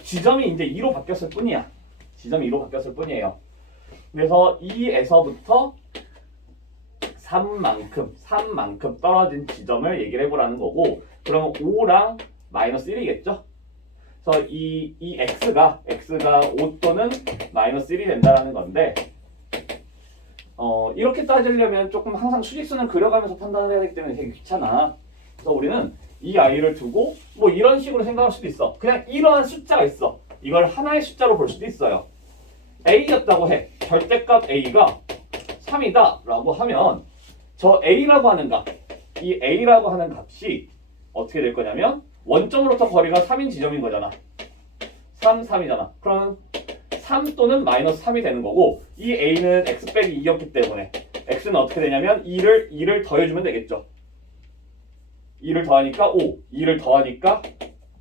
지점이 이제 2로 바뀌었을 뿐이야. 지점이 2로 바뀌었을 뿐이에요. 그래서 2에서부터 3만큼 떨어진 지점을 얘기를 해보라는 거고, 그러면 5랑 마이너스 1이겠죠? 그래서 이 x가 5 또는 마이너스 1이 된다는 건데, 이렇게 따지려면 조금 항상 수직선을 그려가면서 판단을 해야 되기 때문에 되게 귀찮아. 그래서 우리는 이 아이를 두고 뭐 이런 식으로 생각할 수도 있어. 그냥 이러한 숫자가 있어. 이걸 하나의 숫자로 볼 수도 있어요. a였다고 해. 절대값 a가 3이다 라고 하면 저 a라고 하는 값, 이 a라고 하는 값이 어떻게 될 거냐면 원점으로부터 거리가 3인 지점인 거잖아. 3이잖아. 그러면 3 또는 마이너스 3이 되는 거고, 이 a는 x 빼기 2였기 때문에 x는 어떻게 되냐면 2를 더해주면 되겠죠. 2를 더하니까 5, 2를 더하니까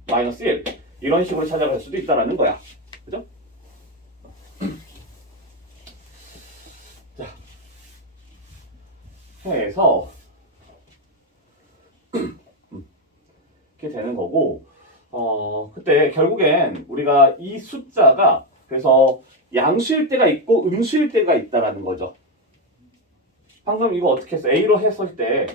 마이너스 1, 이런 식으로 찾아갈 수도 있다는 거야. 그죠? 자, 해서 이렇게 되는 거고, 그때 결국엔 우리가 이 숫자가 그래서 양수일 때가 있고 음수일 때가 있다라는 거죠. 방금 이거 어떻게 했어? A로 했을 때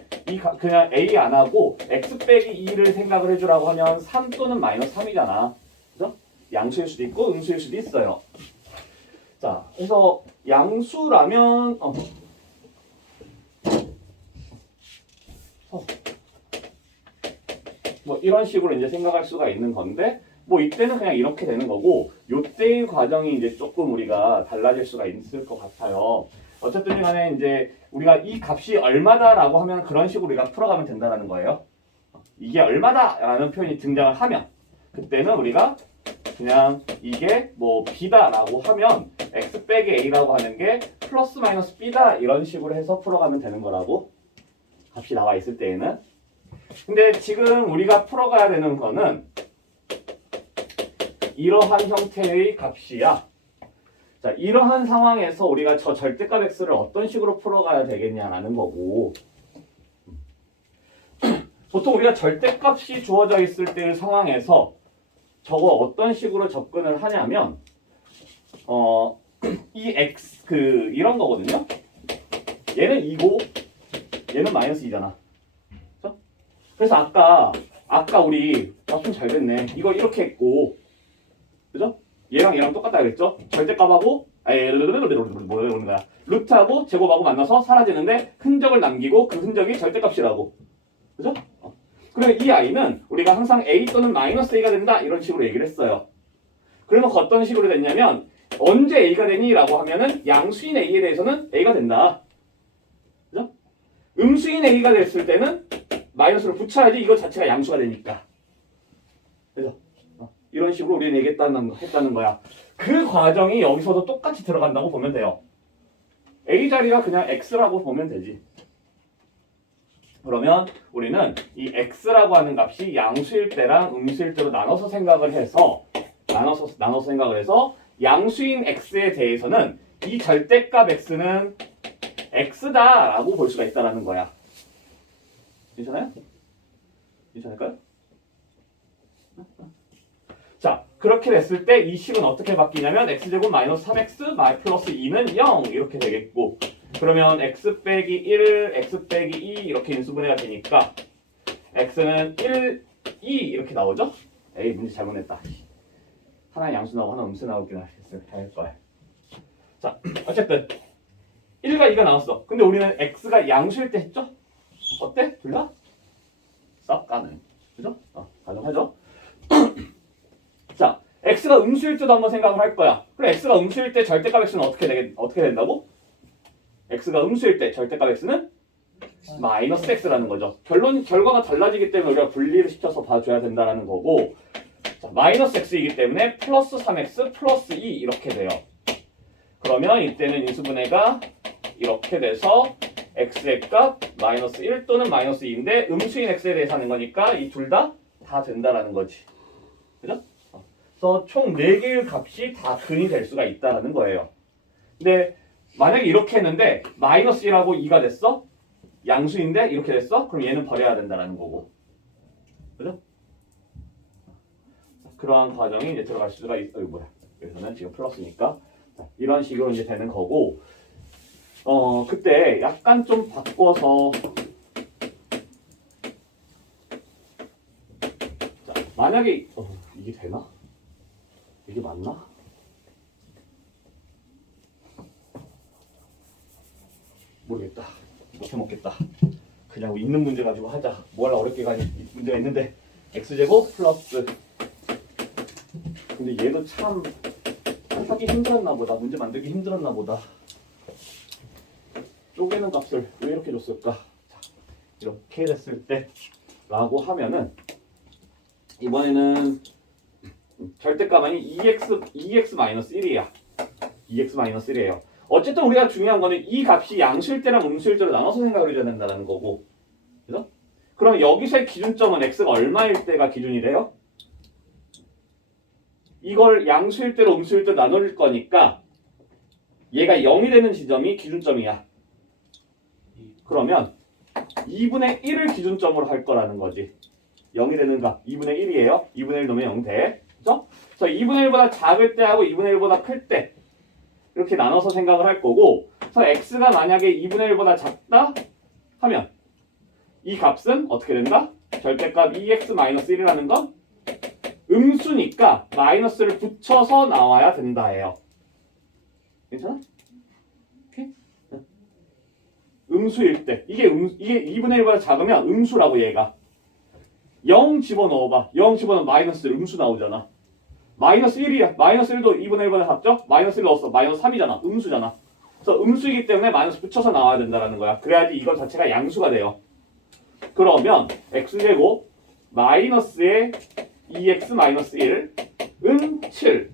그냥 A 안 하고 x 빼기 2를 생각을 해주라고 하면 3 또는 마이너스 3이잖아. 그죠? 양수일 수도 있고 음수일 수도 있어요. 자, 그래서 양수라면 뭐 이런 식으로 이제 생각할 수가 있는 건데, 뭐 이때는 그냥 이렇게 되는 거고, 요때의 과정이 이제 조금 우리가 달라질 수가 있을 것 같아요. 어쨌든 간에 이제 우리가 이 값이 얼마다라고 하면 그런 식으로 우리가 풀어가면 된다는 거예요. 이게 얼마다라는 표현이 등장을 하면 그때는 우리가 그냥 이게 뭐 b다라고 하면 x 빼기 a라고 하는 게 플러스 마이너스 b다 이런 식으로 해서 풀어가면 되는 거라고, 값이 나와 있을 때에는. 근데 지금 우리가 풀어가야 되는 거는 이러한 형태의 값이야. 자, 이러한 상황에서 우리가 저 절대값 x를 어떤 식으로 풀어가야 되겠냐라는 거고, 보통 우리가 절대값이 주어져 있을 때의 상황에서 저거 어떤 식으로 접근을 하냐면 이 x 이런 거거든요. 얘는 2고 얘는 마이너스 2잖아. 그렇죠? 그래서 아까 우리 좀 잘 됐네. 이거 이렇게 했고, 그죠? 얘랑 똑같다 그랬죠? 절대값하고 뭐라는 거야? 루트하고 제곱하고 만나서 사라지는데 흔적을 남기고 그 흔적이 절대값이라고. 그죠? 그러면 이 i는 우리가 항상 a 또는 마이너스 a가 된다 이런 식으로 얘기를 했어요. 그러면 어떤 식으로 됐냐면 언제 a가 되니? 라고 하면은 양수인 a에 대해서는 a가 된다. 그죠? 음수인 a가 됐을 때는 마이너스를 붙여야지 이거 자체가 양수가 되니까. 그래서 이런 식으로 우리는 얘기했다는 거야. 그 과정이 여기서도 똑같이 들어간다고 보면 돼요. a 자리가 그냥 x라고 보면 되지. 그러면 우리는 이 x라고 하는 값이 양수일 때랑 음수일 때로 나눠서 생각을 해서 양수인 x에 대해서는 이 절대값 x는 x다라고 볼 수가 있다라는 거야. 괜찮아요? 괜찮을까요? 자, 그렇게 됐을 때 이 식은 어떻게 바뀌냐면 x제곱 마이너스 3x 플러스 2는 0 이렇게 되겠고, 그러면 x 빼기 1, x 빼기 2 이렇게 인수분해가 되니까 x는 1, 2 이렇게 나오죠? 에이, 문제 잘못 냈다. 하나 양수 나오고 하나 음수 나오긴 할 거야. 자, 어쨌든 1과 2가 나왔어. 근데 우리는 x가 양수일 때 했죠? 어때? 둘 다? 싹 가능. 그죠? 가능하죠? 자, x가 음수일 때도 한번 생각을 할 거야. 그럼 x가 음수일 때 절대값 x는 어떻게 된다고? x가 음수일 때 절대값 x는 마이너스 x라는 거죠. 결과가 달라지기 때문에 우리가 분리를 시켜서 봐줘야 된다는 거고, 자, 마이너스 x이기 때문에 플러스 3x 플러스 2 이렇게 돼요. 그러면 이때는 인수분해가 이렇게 돼서 x의 값 마이너스 1 또는 마이너스 2인데 음수인 x에 대해서 하는 거니까 이 둘 다 된다라는 거지. 그죠? 그래서 총 4개의 값이 다 근이 될 수가 있다라는 거예요. 근데 만약에 이렇게 했는데 마이너스 1하고 2가 됐어? 양수인데 이렇게 됐어? 그럼 얘는 버려야 된다라는 거고. 그죠? 그러한 과정이 이제 들어갈 수가 있어요. 여기서는 지금 플러스니까. 자, 이런 식으로 이제 되는 거고, 그때 약간 좀 바꿔서, 자, 만약에, 이게 되나? 이게 맞나? 모르겠다. 못 해먹겠다. 그냥 있는 문제 가지고 하자. 뭘 어렵게 가니 문제가 있는데 x제곱 플러스, 근데 얘도 참 하기 힘들었나 보다. 문제 만들기 힘들었나 보다. 쪼개는 값을 왜 이렇게 줬을까? 자, 이렇게 됐을 때 라고 하면은 이번에는 절대값이 2x-1이야. 2x-1이에요. 어쨌든 우리가 중요한 거는 이 값이 양수일 때랑 음수일 때로 나눠서 생각을 해줘야 된다는 거고. 그래서 그럼 여기서의 기준점은 x가 얼마일 때가 기준이 돼요? 이걸 양수일 때로 음수일 때로 나눌 거니까 얘가 0이 되는 지점이 기준점이야. 그러면 2분의 1을 기준점으로 할 거라는 거지. 0이 되는 값 2분의 1이에요. 2분의 1 넣으면 0 돼. 그죠? 그래서 2분의 1보다 작을 때 하고 2분의 1보다 클 때 이렇게 나눠서 생각을 할 거고, 그래서 x가 만약에 2분의 1보다 작다 하면 이 값은 어떻게 된다? 절대값 2x-1이라는 건 음수니까 마이너스를 붙여서 나와야 된다예요. 괜찮아? 오케이? 음수일 때 이게 2분의 1보다 작으면 음수라고. 얘가 0 집어넣어봐. 0 집어넣으면 마이너스 1 음수 나오잖아. 마이너스 1이야. 마이너스 1도 2분의 1보다 작죠? 마이너스 1 넣었어. 마이너스 3이잖아. 음수잖아. 그래서 음수이기 때문에 마이너스 붙여서 나와야 된다는 거야. 그래야지 이거 자체가 양수가 돼요. 그러면 x제곱 마이너스의 2x-1은 7,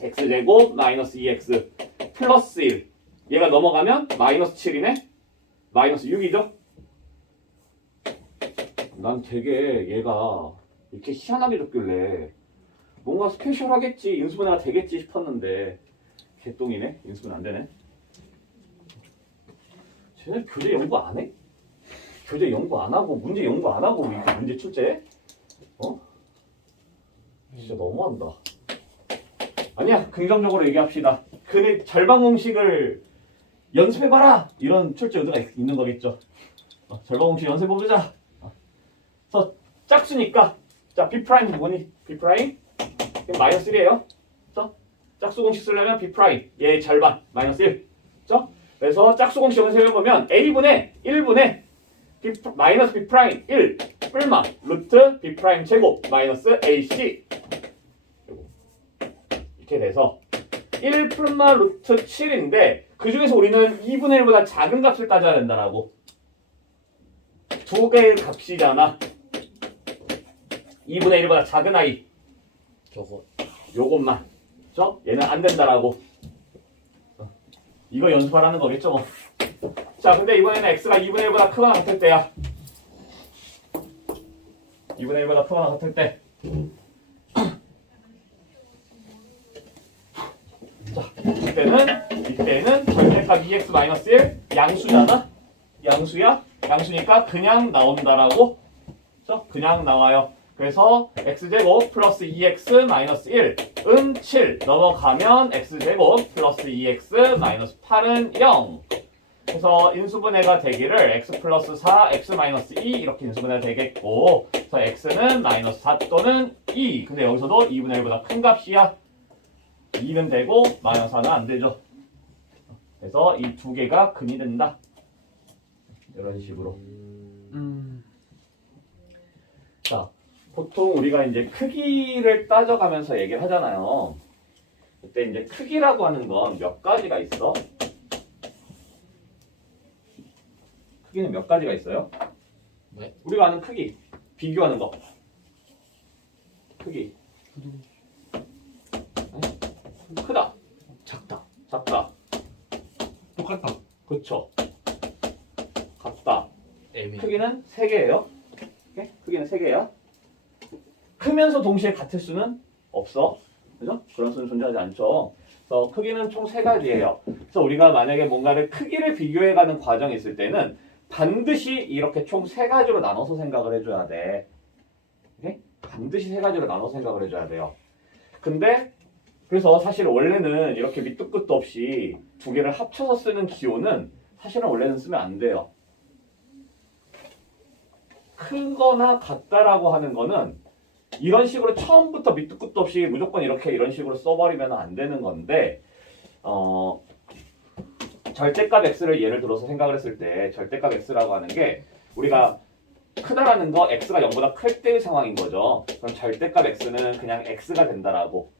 x제곱 마이너스 2x 플러스 1, 얘가 넘어가면 마이너스 7이네? 마이너스 6이죠? 난 되게 얘가 이렇게 희한하게 줬길래 뭔가 스페셜하겠지, 인수분해가 되겠지 싶었는데 개똥이네. 인수분 안 되네. 쟤네 교재 연구 안 해? 교재 연구 안 하고 문제 연구 안 하고 이렇게 문제 출제해? 어? 진짜 너무한다. 아니야, 긍정적으로 얘기합시다. 근의 절방 공식을 연습해봐라! 이런 출제 의도가 있는 거겠죠. 절방 공식 연습해보자. 그래서 짝수니까, 자, B' 누구니? B'? 마이너스 1이에요. 그래서 짝수 공식 쓰려면 B', 얘의 절반, 마이너스 1. 그렇죠? 그래서 짝수 공식 연습해보면 A분의 1분의 마이너스 B' 1 뿔마 루트 B' 제곱 마이너스 AC 이렇게 돼서 1 뿔마 루트 7인데 그 중에서 우리는 2분의 1보다 작은 값을 따져야 된다라고. 두 개의 값이잖아. 2분의 1보다 작은 아이 저거 요것만. 그렇죠? 얘는 안 된다라고. 이거 연습하라는 거겠죠 뭐. 자, 근데 이번에는 x가 2분의 1보다 크거나 같을 때야. 2분의 1보다 크거나 같을 때. 자, 이때는 절대값 2x-1 양수잖아. 양수야. 양수니까 그냥 나온다라고. 그렇죠? 그냥 나와요. 그래서 x제곱 플러스 2x 마이너스 1은 7 넘어가면 x제곱 플러스 2x 마이너스 8은 0. 그래서 인수분해가 되기를 x 플러스 4, x 마이너스 2 이렇게 인수분해가 되겠고, 그래서 x는 마이너스 4 또는 2. 근데 여기서도 2분의 1보다 큰 값이야. 2는 되고 마이너스 4는 안 되죠. 그래서 이 두 개가 근이 된다. 이런 식으로. 자, 보통 우리가 이제 크기를 따져가면서 얘기를 하잖아요. 그때 이제 크기라고 하는 건 몇 가지가 있어? 크기는 몇 가지가 있어요? 네? 우리가 아는 크기, 비교하는 거. 크기. 크다, 작다. 작다, 똑같다. 그쵸? 같다. 애매. 크기는 3개예요. 크기는 3개야. 크면서 동시에 같을 수는 없어. 그죠? 그런 수는 존재하지 않죠. 그래서 크기는 총 3가지예요. 그래서 우리가 만약에 뭔가를 크기를 비교해가는 과정이 있을 때는 반드시 이렇게 총 3가지로 나눠서 생각을 해줘야 돼. 오케이? 반드시 3가지로 나눠서 생각을 해줘야 돼요. 근데 그래서 사실 원래는 이렇게 밑도 끝도 없이 두 개를 합쳐서 쓰는 기호는 사실은 원래는 쓰면 안 돼요. 크거나 같다라고 하는 거는 이런 식으로 처음부터 밑도 끝도 없이 무조건 이렇게 이런 식으로 써버리면 안 되는 건데, 절대값 x를 예를 들어서 생각을 했을 때 절대값 x라고 하는 게 우리가 크다라는 거 x가 0보다 클 때의 상황인 거죠. 그럼 절대값 x는 그냥 x가 된다라고.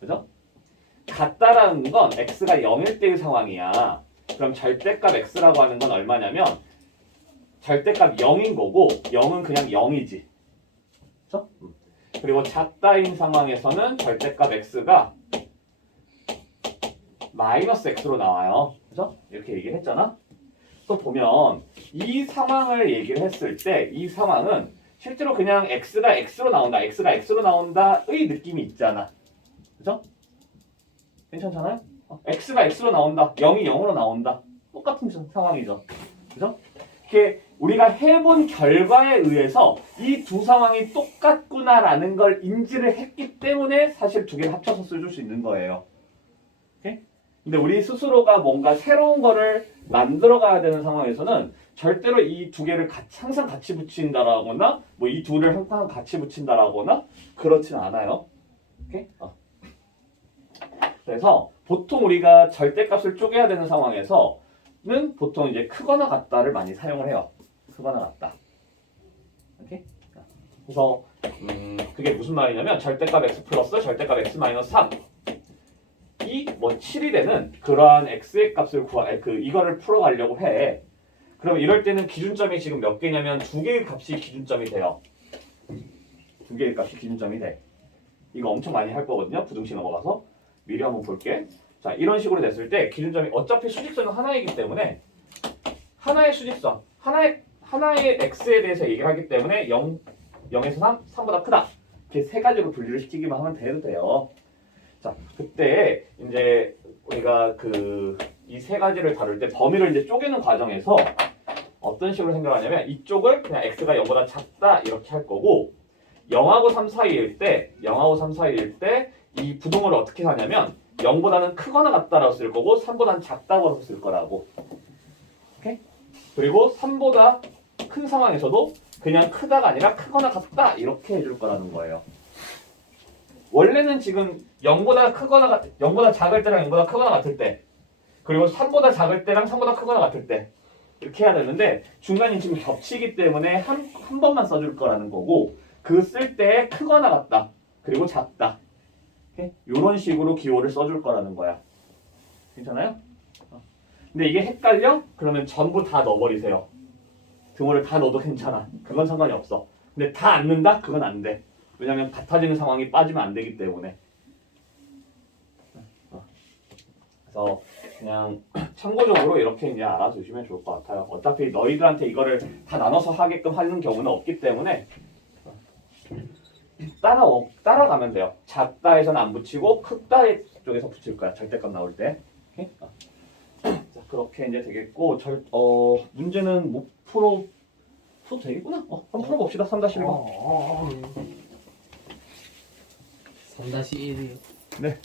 그죠? 같다라는 건 x가 0일 때의 상황이야. 그럼 절대값 x라고 하는 건 얼마냐면 절대값 0인 거고 0은 그냥 0이지. 그렇죠? 그리고 작다인 상황에서는 절대값 x가 마이너스 x로 나와요. 그죠? 이렇게 얘기를 했잖아. 또 보면 이 상황을 얘기를 했을 때 이 상황은 실제로 그냥 x가 x로 나온다, x가 x로 나온다의 느낌이 있잖아. 그죠? 괜찮잖아요? x가 x로 나온다, 0이 0으로 나온다. 똑같은 상황이죠. 그죠? 이렇게 우리가 해본 결과에 의해서 이 두 상황이 똑같구나라는 걸 인지를 했기 때문에 사실 두 개를 합쳐서 써줄 수 있는 거예요. 오케이? 근데 우리 스스로가 뭔가 새로운 거를 만들어 가야 되는 상황에서는 절대로 이 두 개를 항상 같이 붙인다라거나 뭐 이 둘을 항상 같이 붙인다라거나 그렇진 않아요. 오케이? 그래서 보통 우리가 절대값을 쪼개야 되는 상황에서는 보통 이제 크거나 같다를 많이 사용을 해요. 크거나 같다. 오케이? 그래서 그게 무슨 말이냐면 절대값 x 플러스 절대값 x 마이너스 3 이 뭐 7이 되는 그러한 x의 값을 이거를 풀어가려고 해. 그럼 이럴 때는 기준점이 지금 몇 개냐면 두 개의 값이 기준점이 돼요. 두 개의 값이 기준점이 돼. 이거 엄청 많이 할 거거든요. 부등식 넘어가서 미리 한번 볼게. 자, 이런 식으로 됐을 때 기준점이 어차피 수직선은 하나이기 때문에 하나의 수직선, 하나의 x에 대해서 얘기를 하기 때문에 0에서 3, 3보다 크다. 이렇게 세 가지로 분류를 시키기만 하면 돼도 돼요. 자, 그때 이제 우리가 그 이 세 가지를 다룰 때 범위를 이제 쪼개는 과정에서 어떤 식으로 생각하냐면 이쪽을 그냥 x가 0보다 작다 이렇게 할 거고 0하고 3 사이일 때 이 부동을 어떻게 하냐면 0보다는 크거나 같다라고 쓸 거고 3보다는 작다고 쓸 거라고. 오케이? 그리고 3보다 큰 상황에서도 그냥 크다가 아니라 크거나 같다 이렇게 해줄 거라는 거예요. 원래는 지금 0보다 작을 때랑 0보다 크거나 같을 때 그리고 3보다 작을 때랑 3보다 크거나 같을 때 이렇게 해야 되는데 중간이 지금 겹치기 때문에 한 번만 써줄 거라는 거고 그 쓸 때 크거나 같다 그리고 작다 이런 식으로 기호를 써줄 거라는 거야. 괜찮아요? 근데 이게 헷갈려? 그러면 전부 다 넣어버리세요. 등호를 다 넣어도 괜찮아. 그건 상관이 없어. 근데 다 안 넣는다? 그건 안 돼. 왜냐면 같아지는 상황이 빠지면 안 되기 때문에. 그래서 그냥 참고적으로 이렇게 이제 알아두시면 좋을 것 같아요. 어차피 너희들한테 이거를 다 나눠서 하게끔 하는 경우는 없기 때문에 따라가면 돼요. 작다에서는 안 붙이고 크다 쪽에서 붙일 거야. 절대값 나올 때. 오케이? 자, 그렇게 이제 되겠고 문제는 못 풀어도 되겠구나. 한번 풀어봅시다. 3-1번. 3-1이요. 네.